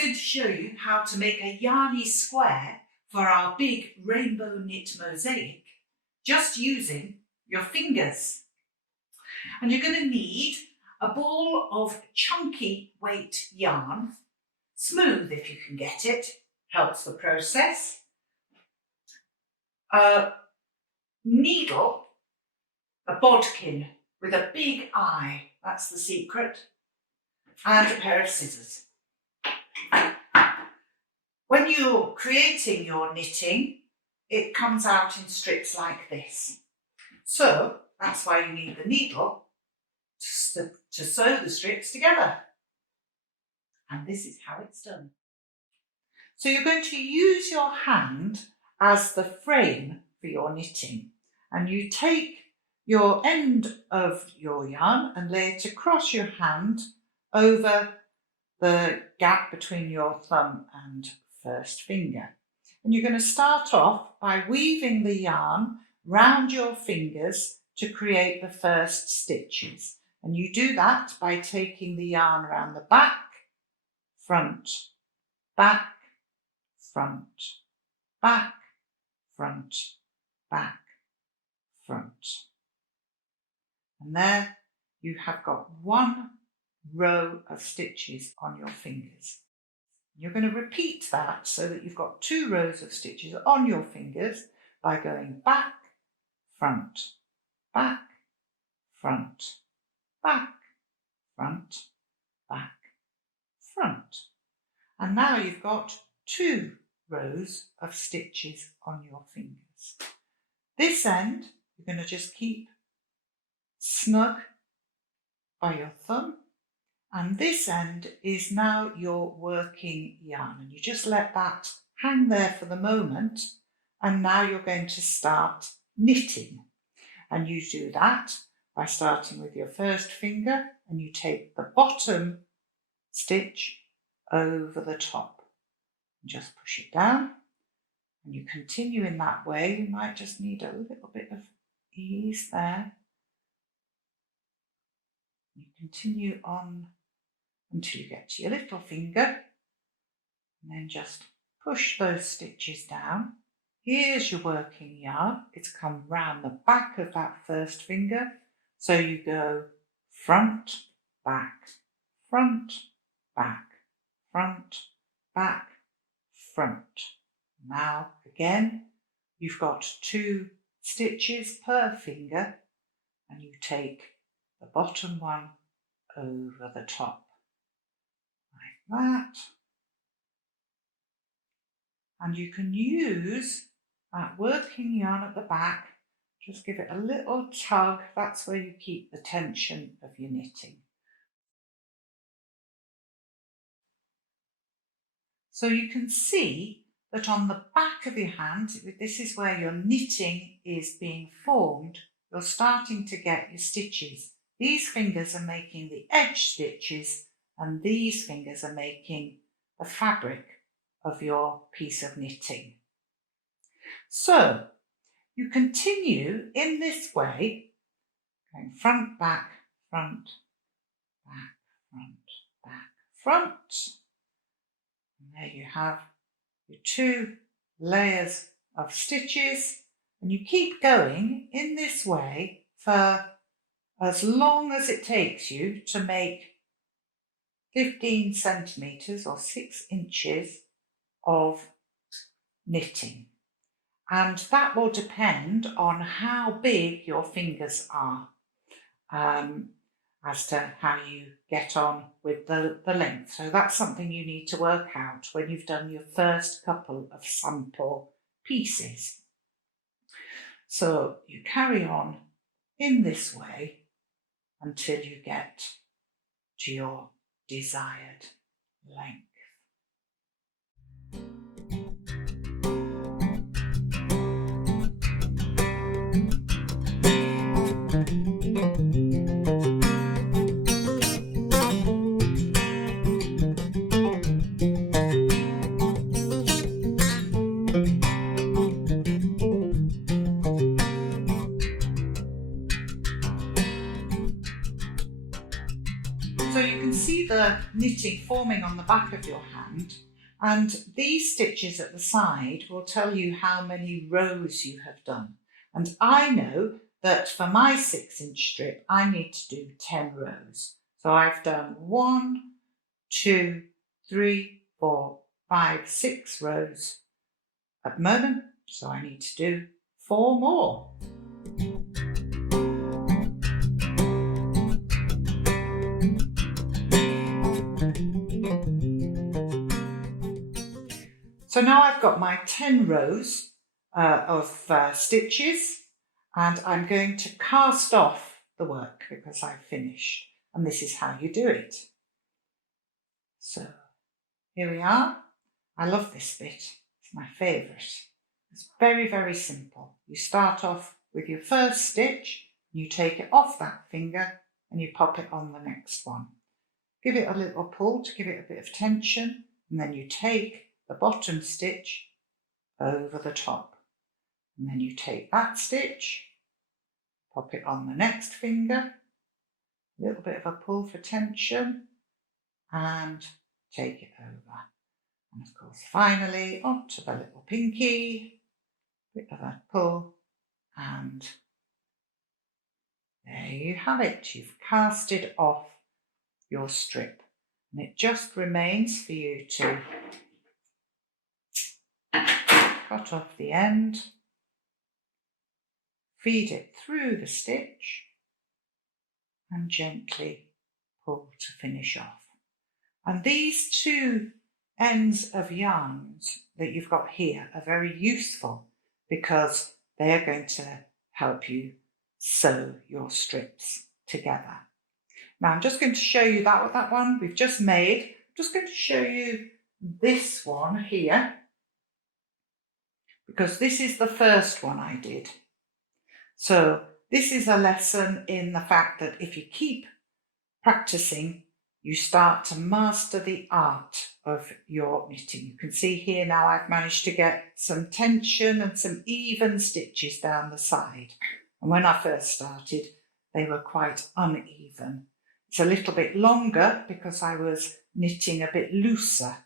going to show you how to make a yarny square for our big rainbow knit mosaic, just using your fingers. And you're going to need a ball of chunky weight yarn, smooth if you can get it, helps the process, a needle, a bodkin with a big eye, that's the secret, and a pair of scissors. When you're creating your knitting, it comes out in strips like this. So that's why you need the needle to sew the strips together. And this is how it's done. So you're going to use your hand as the frame for your knitting, and you take your end of your yarn and lay it across your hand over the gap between your thumb and first finger. And you're going to start off by weaving the yarn round your fingers to create the first stitches. And you do that by taking the yarn around the back, front, back, front, back, front, back, front. And there you have got one row of stitches on your fingers. You're going to repeat that so that you've got 2 rows of stitches on your fingers by going back, front, back, front, back, front, back, front. And now you've got 2 rows of stitches on your fingers. This end, you're going to just keep snug by your thumb, and this end is now your working yarn, and you just let that hang there for the moment, and now you're going to start knitting. And you do that by starting with your first finger, and you take the bottom stitch over the top and just push it down, and you continue in that way. You might just need a little bit of ease there. You continue on until you get to your little finger, and then just push those stitches down. Here's your working yarn. It's come round the back of that first finger. So you go front, back, front, back, front, back, front. Now again, you've got 2 stitches per finger, and you take the bottom one over the top, like that. And you can use that working yarn at the back, just give it a little tug. That's where you keep the tension of your knitting. So you can see that on the back of your hand, this is where your knitting is being formed. You're starting to get your stitches. These fingers are making the edge stitches, and these fingers are making the fabric of your piece of knitting. So you continue in this way, going front, back, front, back, front, back, front. And there you have your 2 layers of stitches, and you keep going in this way for as long as it takes you to make 15 centimetres or 6 inches of knitting. And that will depend on how big your fingers are, as to how you get on with the length. So that's something you need to work out when you've done your first couple of sample pieces. So you carry on in this way until you get to your desired length. So you can see the knitting forming on the back of your hand, and these stitches at the side will tell you how many rows you have done. And I know that for my 6-inch strip, I need to do 10 rows. So I've done 1, 2, 3, 4, 5, 6 rows at the moment, so I need to do 4 more. So now I've got my 10 rows of stitches, and I'm going to cast off the work because I've finished, and this is how you do it. So here we are. I love this bit, it's my favourite. It's very, very simple. You start off with your first stitch, you take it off that finger and you pop it on the next one. Give it a little pull to give it a bit of tension, and then you take the bottom stitch over the top. And then you take that stitch, pop it on the next finger, a little bit of a pull for tension, and take it over. And of course, finally, onto the little pinky, bit of a pull, and there you have it. You've casted off your strip. And it just remains for you to cut off the end, feed it through the stitch, and gently pull to finish off. And these 2 ends of yarns that you've got here are very useful because they are going to help you sew your strips together. Now I'm just going to show you that one we've just made. I'm just going to show you this one here because this is the first one I did. So this is a lesson in the fact that if you keep practicing, you start to master the art of your knitting. You can see here now I've managed to get some tension and some even stitches down the side. And when I first started, they were quite uneven. It's a little bit longer because I was knitting a bit looser.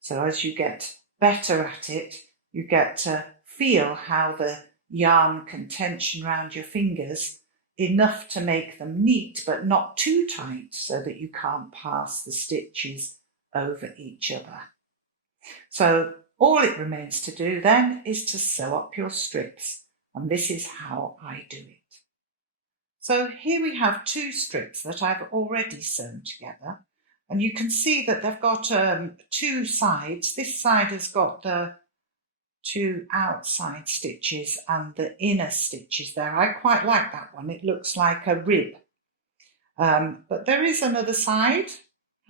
So as you get better at it, you get to feel how the yarn can tension around your fingers enough to make them neat, but not too tight so that you can't pass the stitches over each other. So all it remains to do then is to sew up your strips, and this is how I do it. So here we have 2 strips that I've already sewn together, and you can see that they've got 2 sides. This side has got the 2 outside stitches and the inner stitches there. I quite like that one. It looks like a rib. But there is another side,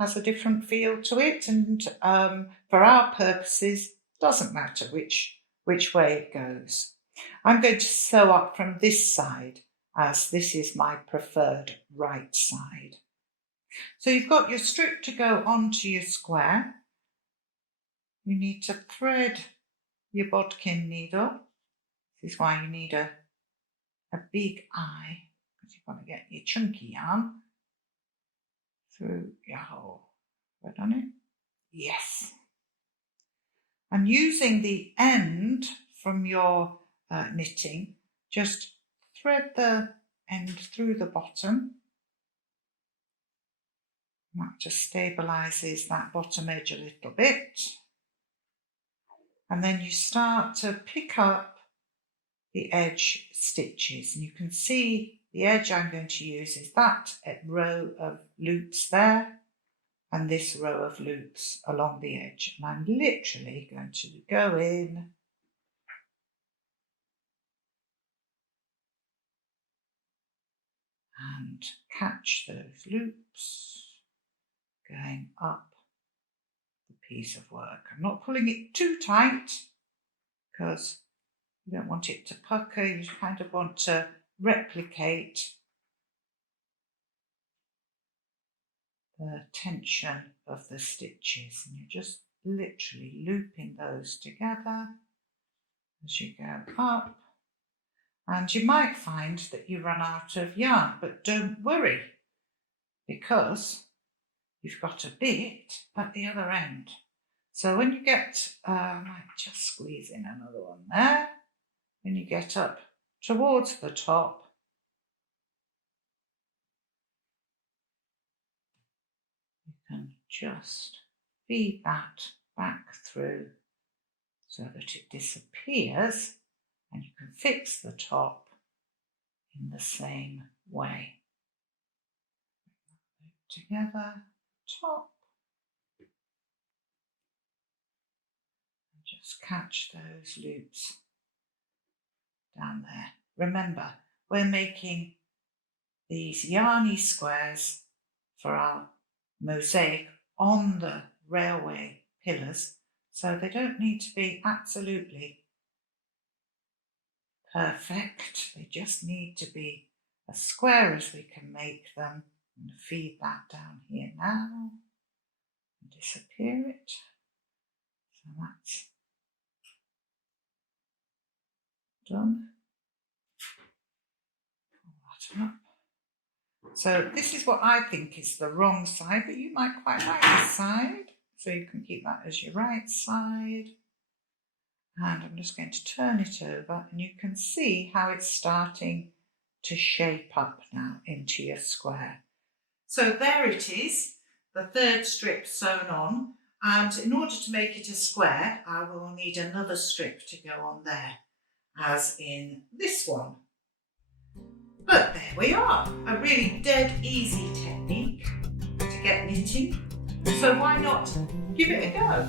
has a different feel to it, and for our purposes, doesn't matter which way it goes. I'm going to sew up from this side as this is my preferred right side. So you've got your strip to go onto your square. You need to thread your bodkin needle. This is why you need a big eye, because you've got to get your chunky yarn through your hole. Have I done it? Yes. And using the end from your knitting, just thread the end through the bottom. That just stabilises that bottom edge a little bit. And then you start to pick up the edge stitches. And you can see the edge I'm going to use is that row of loops there and this row of loops along the edge. And I'm literally going to go in and catch those loops going up the piece of work. I'm not pulling it too tight because you don't want it to pucker. You kind of want to replicate the tension of the stitches, and you're just literally looping those together as you go up. And you might find that you run out of yarn, but don't worry, because you've got a bit at the other end. So when you get, I might just squeeze in another one there. When you get up towards the top, you can just feed that back through so that it disappears, and you can fix the top in the same way. Together, top, and just catch those loops down there. Remember, we're making these yarny squares for our mosaic on the railway pillars, so they don't need to be absolutely perfect. They just need to be as square as we can make them. I'm going to feed that down here now and disappear it. So that's done. Pull that up. So this is what I think is the wrong side, but you might quite like this side. So you can keep that as your right side. And I'm just going to turn it over, and you can see how it's starting to shape up now into your square. So there it is, the third strip sewn on, and in order to make it a square, I will need another strip to go on there, as in this one. But there we are, a really dead easy technique to get knitting, so why not give it a go?